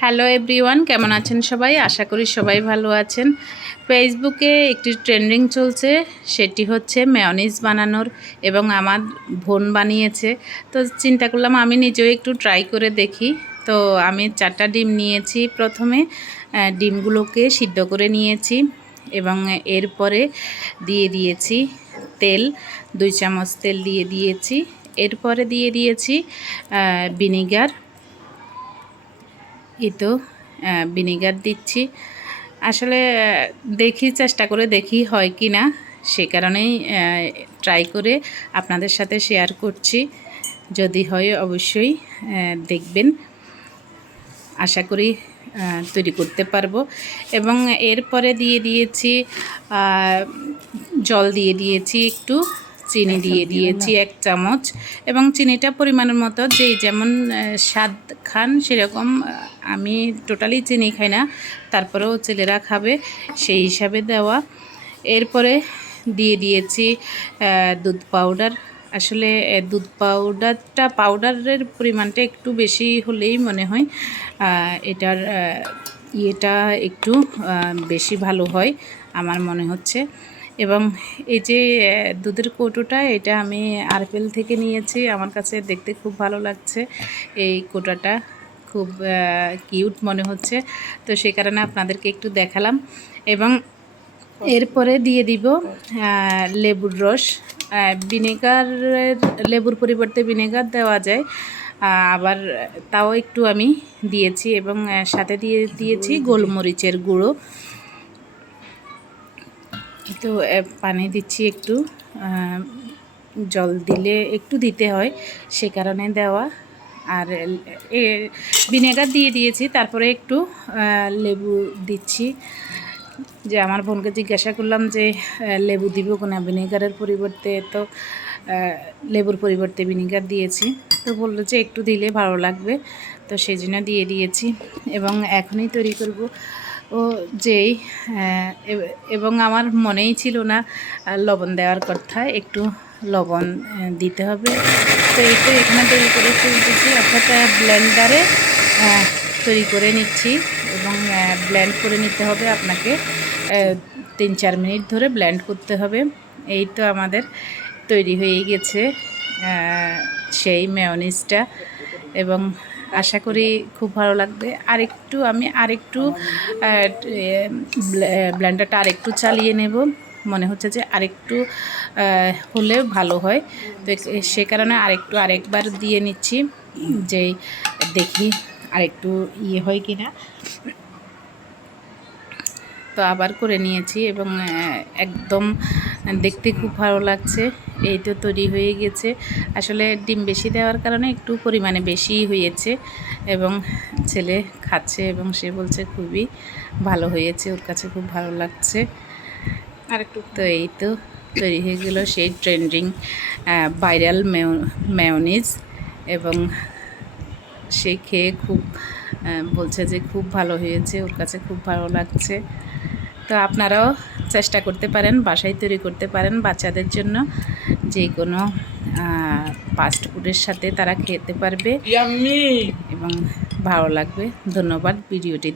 Hello everyone, কেমন আছেন সবাই? আশা করি সবাই ভালো আছেন। ফেসবুকে একটি ট্রেন্ডিং চলছে, সেটি হচ্ছে মেয়োনিজ বানানোর, এবং আমার বোন বানিয়েছে। তো চিন্তা করলাম আমি নিজেও একটু ট্রাই করে দেখি। তো আমি 4টা ডিম নিয়েছি। প্রথমে ডিমগুলোকে সিদ্ধ করে নিয়েছি এবং এরপরে দিয়ে দিয়েছি তেল, 2 চামচ তেল দিয়ে দিয়েছি। এরপরে দিয়ে দিয়েছি ভিনিগার। এই তো ভিনিগার দিচ্ছি। আসলে দেখি, চেষ্টা করে দেখি হয় কি না, সে কারণেই ট্রাই করে আপনাদের সাথে শেয়ার করছি। যদি হয় অবশ্যই দেখবেন, আশা করি তৈরি করতে পারবো। এবং এরপরে দিয়ে দিয়েছি জল, দিয়ে দিয়েছি একটু চিনি, দিয়ে দিয়েছি 1 চামচ, এবং চিনিটা পরিমাণের মতো, যেই যেমন স্বাদ খান সেরকম। আমি টোটালি চিনি খাই না, তারপরেও ছেলেরা খাবে সেই হিসাবে দেওয়া। এরপরে দিয়ে দিয়েছি দুধ পাউডার। আসলে দুধ পাউডারের পরিমাণটা একটু বেশি হলেই মনে হয় এটার ইয়েটা একটু বেশি ভালো হয় আমার মনে হচ্ছে। এবং এই যে দুধের কৌটোটা, এটা আমি আরএফএল থেকে নিয়েছি। আমার কাছে দেখতে খুব ভালো লাগছে এই কৌটাটা, খুব কিউট মনে হচ্ছে, তো সেই কারণে আপনাদেরকে একটু দেখালাম। এবং এরপরে দিয়ে দিব লেবুর রস। লেবুর পরিবর্তে ভিনেগার দেওয়া যায়, আবার তাও একটু আমি দিয়েছি। এবং সাথে দিয়েছি গোলমরিচের গুঁড়ো। তো পানি দিচ্ছি একটু, জল দিলে একটু দিতে হয়, সে কারণে দেওয়া। আর ভিনেগার দিয়ে দিয়েছি, তারপরে একটু লেবু দিচ্ছি। যে আমার বোনকে জিজ্ঞাসা করলাম যে লেবু দিব কিনা ভিনেগারের পরিবর্তে, তো লেবুর পরিবর্তে ভিনেগার দিয়েছি। তো বললো যে একটু দিলে ভালো লাগবে, তো সেই জন্য দিয়ে দিয়েছি। এবং এখনই তৈরি করব ও যেই এবং আমার মনেই ছিল না লবণ দেওয়ার কথা, একটু লবণ দিতে হবে। তো এই তো এখানে তৈরি করে ফেলতেছি, অর্থাৎ ব্লেন্ডারে তৈরি করে নিচ্ছি। এবং ব্লেন্ড করে নিতে হবে আপনাকে, 3-4 মিনিট ধরে ব্লেন্ড করতে হবে। এই তো আমাদের তৈরি হয়ে গেছে সেই মেয়োনিজটা, এবং আশা করি খুব ভালো লাগবে। আমি আরেকটু ব্লেন্ডারটা আরেকটু চালিয়ে নেব, মনে হচ্ছে যে আরেকটু হলে ভালো হয়। তো সে কারণে আরেকবার দিয়ে নিচ্ছি, যে দেখি আরেকটু ইয়ে হয় কি না। তো আবার করে নিয়েছি, এবং একদম দেখতে খুব ভালো লাগছে। এই তো তৈরি হয়ে গেছে। আসলে ডিম বেশি দেওয়ার কারণে একটু পরিমাণে বেশি হয়েছে, এবং ছেলে খাচ্ছে এবং সে বলছে খুবই ভালো হয়েছে, ওর কাছে খুব ভালো লাগছে। তো এই তো তৈরি হয়ে গেল সেই ট্রেন্ডিং ভাইরাল মেয়োনিজ। এবং সে খেয়ে খুব বলছে যে খুব ভালো হয়েছে, ওর কাছে খুব ভালো লাগছে। তো আপনারাও চেষ্টা করতে পারেন, বাসায় তৈরি করতে পারেন বাচ্চাদের জন্য। যে কোনো ফাস্ট ফুডের সাথে তারা খেতে পারবে এবং ভালো লাগবে। ধন্যবাদ ভিডিওটি